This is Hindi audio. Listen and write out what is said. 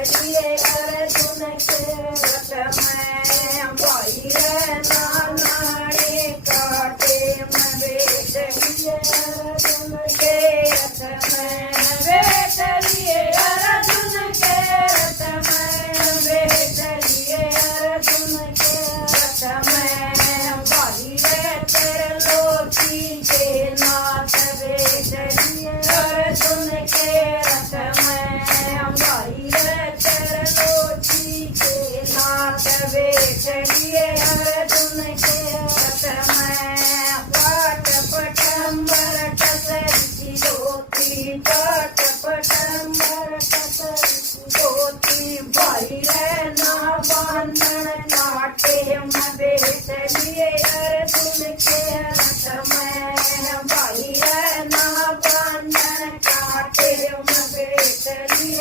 लिए अर्जुन के रथ में भाई रे नानाड़े काटे में बैठ लिए अर्जुन के रथ में बैठ लिए अर्जुन के रथ में बैठ लिए अर्जुन के रथ में भाई रे तेरे लोकी के नाथ बैठ लिए अर्जुन के रथ में भाई रे तेरे लोकी के नाथ बैठ लिए अर्जुन के रथ में पट पटंबर टसरी ज्योति पट पटंबर टसरी ज्योति भाई रे ना बांधन नाटे में बैठ लिए अर्जुन के रथ में भाई रे ना बांधन काटे में बैठ लिए